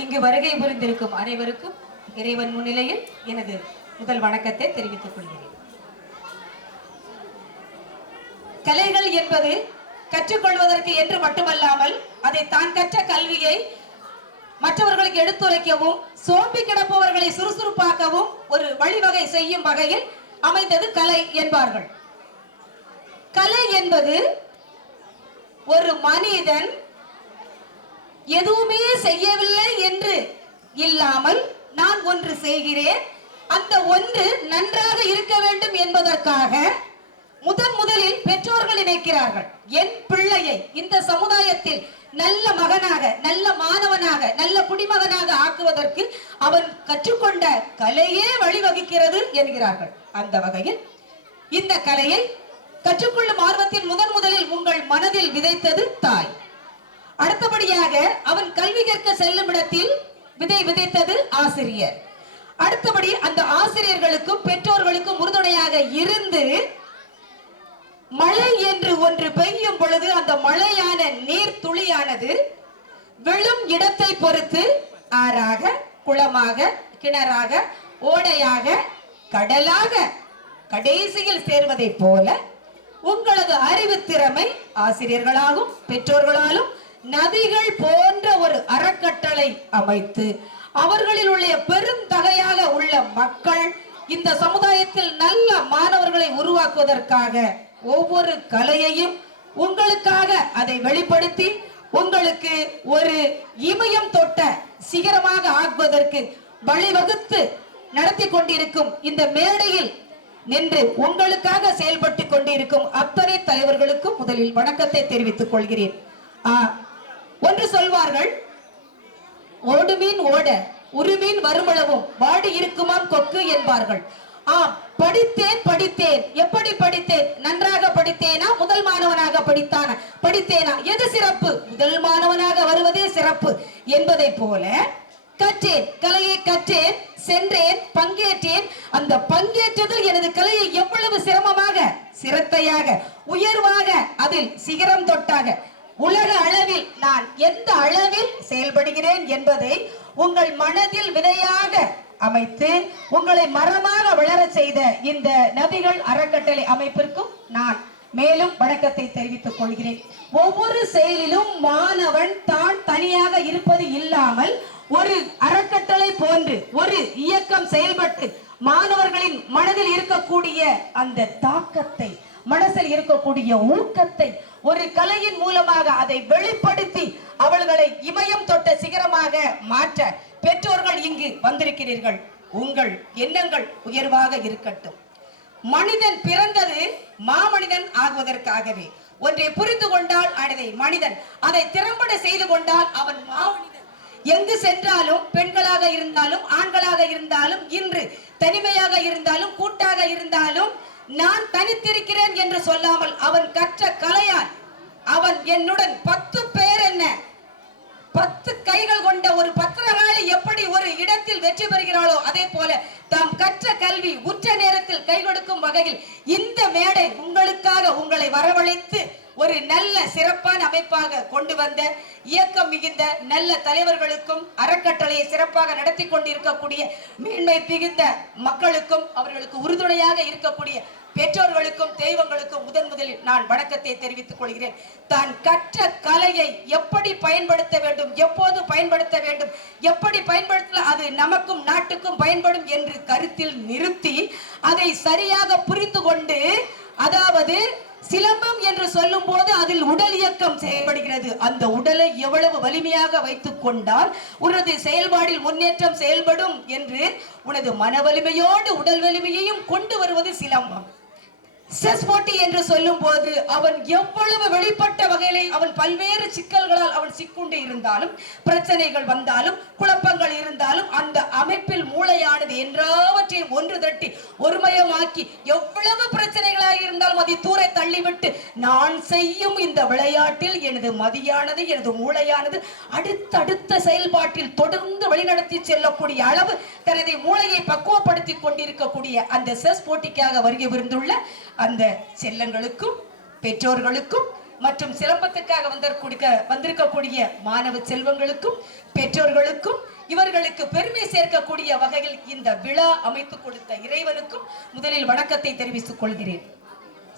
இங்கு வருகை புரிந்திருக்கும் அனைவருக்கும் இறைவன் முன்னிலையில் எனது முதல் வணக்கத்தை தெரிவித்துக் கொள்கிறேன். கலைகள் என்பது கற்றுக்கொள்வதற்கு என்று மட்டுமல்லாமல் அதை தான் கற்ற கல்வியை மற்றவர்களுக்கு எடுத்துரைக்கவும் சோம்பி கிடப்பவர்களை சுறுசுறுப்பாக்கவும் ஒரு வழிவகை செய்யும் வகையில் அமைந்தது கலை என்பார்கள். கலை என்பது ஒரு மனிதன் எதுவுமே செய்யவில்லை என்று இல்லாமல் நான் ஒன்று செய்கிறேன், அந்த ஒன்று நன்றாக இருக்க வேண்டும் என்பதற்காக முதலில் பெற்றோர்கள் நினைக்கிறார்கள். என் பிள்ளையை இந்த சமுதாயத்தில் நல்ல மகனாக, நல்ல மாணவனாக, நல்ல குடிமகனாக ஆக்குவதற்கு அவன் கற்றுக்கொண்ட கலையே வழிவகுக்கிறது என்கிறார்கள். அந்த வகையில் இந்த கலையை கற்றுக்கொள்ளும் ஆர்வத்தில் முதலில் உங்கள் மனதில் விதைத்தது தாய். அடுத்தபடியாக அவன் கல்வி கற்க செல்லும் இடத்தில் விதை விதைத்தது ஆசிரியர். அடுத்தபடி அந்த ஆசிரியர்களுக்கும் பெற்றோர்களுக்கும் உறுதுணையாக இருந்து மழை என்று ஒன்று பெய்யும் பொழுது அந்த மழையான நீர் துளியானது விழும் இடத்தை பொறுத்து ஆறாக, குளமாக, கிணறாக, ஓடையாக, கடலாக கடைசியில் சேர்வதை போல உங்களது அறிவு திறமை ஆசிரியர்களாலும் பெற்றோர்களாலும் நதிகள் போன்ற ஒரு அறக்கட்டளை அமைத்து அவர்களில் உள்ள பெருந்தகையாக உள்ள மக்கள் இந்த சமுதாயத்தில் நல்ல மாணவர்களை உருவாக்குவதற்காக ஒவ்வொரு கலையையும் உங்களுக்காக அதை வெளிப்படுத்தி உங்களுக்கு ஒரு இமயம் தொட்ட சிகரமாக ஆக்குவதற்கு வழிவகுத்து நடத்தி கொண்டிருக்கும் இந்த மேடையில் நின்று உங்களுக்காக செயல்பட்டு கொண்டிருக்கும் அத்தனை தலைவர்களுக்கும் முதலில் வணக்கத்தை தெரிவித்துக் கொள்கிறேன். ஒன்று சொல்வார்கள், ஓடுமீன் ஓட உருமீன் வருமளவும் வாடி இருக்குமாம் கொக்கு என்பார்கள். படித்தேன். எப்படி படித்தேன்? நன்றாக படித்தேனா? முதல் மாணவனாக படித்தேனா? எது சிறப்பு? முதல் மாணவனாக வருவதே சிறப்பு என்பதை போல கற்றேன், கலையை கற்றேன், சென்றேன், பங்கேற்றேன். அந்த பங்கேற்றதில் எனது கலையை எவ்வளவு சிரமமாக, சிரத்தையாக, உயர்வாக, அதில் சிகரம் தொட்டாக உலக அளவில் நான் எந்த அளவில் செயல்படுகிறேன் என்பதை உங்கள் மனதில் விதையாக அமைத்து உங்களை மரமாக வளர செய்த இந்த நதிகள் அறக்கட்டளை அமைப்பிற்கும் நான் மேலும் வணக்கத்தை தெரிவித்துக் கொள்கிறேன். ஒவ்வொரு செயலிலும் மாணவன் தான் தனியாக இருப்பது இல்லாமல் ஒரு அறக்கட்டளை போன்று ஒரு இயக்கம் செயல்பட்டு மாணவர்களின் மனதில் இருக்கக்கூடிய அந்த தாக்கத்தை, மனசில் இருக்கக்கூடிய ஊக்கத்தை ஒரு கலையின் மூலமாக அதை வெளிப்படுத்தி அவர்களை இமயம் தொட்ட சிகரமாக மாற்ற பெற்றோர்கள் இங்கு வந்திருக்கிறீர்கள். உங்கள் எண்ணங்கள் உயர்வாக இருக்கட்டும். மனிதன் பிறந்தது மாமனிதன் ஆகுவதற்காகவே. ஒன்றை புரிந்து கொண்டால் அதை மனிதன், அதை திறம்பட செய்து கொண்டால் அவன் மாமனிதன். எங்கு சென்றாலும் பெண்களாக இருந்தாலும் ஆண்களாக இருந்தாலும், இன்று தனிமையாக இருந்தாலும் கூட்டாக இருந்தாலும், நான் தனித்திருக்கிறேன் என்று சொல்லாமல் அவன் கற்ற கலையால் அவன் என்னுடன் 10 பேர் என்ன 10 கைகள் கொண்ட ஒரு பத்திரகாளி எப்படி ஒரு இடத்தில் வெற்றி பெறுகிறாளோ அதே போல தாம் கற்ற கல்வி உற்ற நேரத்தில் கை கொடுக்கும் வகையில் இந்த மேடை உங்களுக்காக உங்களை வரவழைத்து ஒரு நல்ல சிறப்பான அமைப்பாக கொண்டு வந்த இயக்கம் மிகுந்த நல்ல தலைவர்களுக்கும் அறக்கட்டளையை சிறப்பாக நடத்தி கொண்டிருக்கக்கூடிய மேன்மை மிகுந்த மக்களுக்கும் அவர்களுக்கு உறுதுணையாக இருக்கக்கூடிய பெற்றோர்களுக்கும் தெய்வங்களுக்கும் முதலில் நான் வணக்கத்தை தெரிவித்துக் கொள்கிறேன். தான் கற்ற கலையை எப்படி பயன்படுத்த வேண்டும், எப்போது பயன்படுத்த வேண்டும், எப்படி பயன்படுத்த அது நமக்கும் நாட்டுக்கும் பயன்படும் என்று கருத்தில் நிறுத்தி அதை சரியாக புரிந்து கொண்டு, அதாவது சிலம்பம் என்று சொல்லும் போது அதில் உடல் இயக்கம் செயல்படுகிறது. அந்த உடலை எவ்வளவு வலிமையாக வைத்துக் கொண்டால் உனது செயல்பாடில் முன்னேற்றம் செயல்படும் என்று உனது மன வலிமையோடு உடல் வலிமையையும் கொண்டு வருவது சிலம்பம். செஸ் போட்டி என்று சொல்லும் போது அவன் எவ்வளவு வெளிப்பட்ட வகையிலே அவன் பல்வேறு சிக்கல்களால் அவன் சிக்குண்டு இருந்தாலும், பிரச்சனைகள் வந்தாலும், குழப்பங்கள் இருந்தாலும், அந்த அமைப்பில் மூளையானது என்றாவற்றையும் ஒன்று தட்டி ஒருமயமாக்கி எவ்வளவு பிரச்சனைகளாக இருந்தாலும் அதை தூர தள்ளிவிட்டு நான் செய்யும் இந்த விளையாட்டில் எனது மதியானது, எனது மூளையானது அடுத்தடுத்த செயல்பாட்டில் தொடர்ந்து வழிநடத்தி செல்லக்கூடிய அளவு தனது மூளையை பக்குவப்படுத்தி கொண்டிருக்கக்கூடிய அந்த செஸ் போட்டிக்காக வருகை புரிந்துள்ள அந்த செல்லங்களுக்கும் பெற்றோர்களுக்கும் மற்றும் சிலம்பத்துக்காக வந்திருக்கக்கூடிய மாணவ செல்வங்களுக்கும் பெற்றோர்களுக்கும் இவர்களுக்கு பெருமை சேர்க்கக்கூடிய வகையில் இந்த விழா அமைத்து கொடுத்த இறைவனுக்கும் முதலில் வணக்கத்தை தெரிவித்துக் கொள்கிறேன்.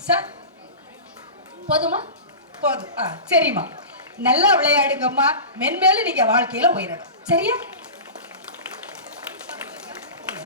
சார் போதுமா? போதும். சரிம்மா, நல்லா விளையாடுங்கம்மா. மென்மேலும் நீங்க வாழ்க்கையில உயரணும். சரியா?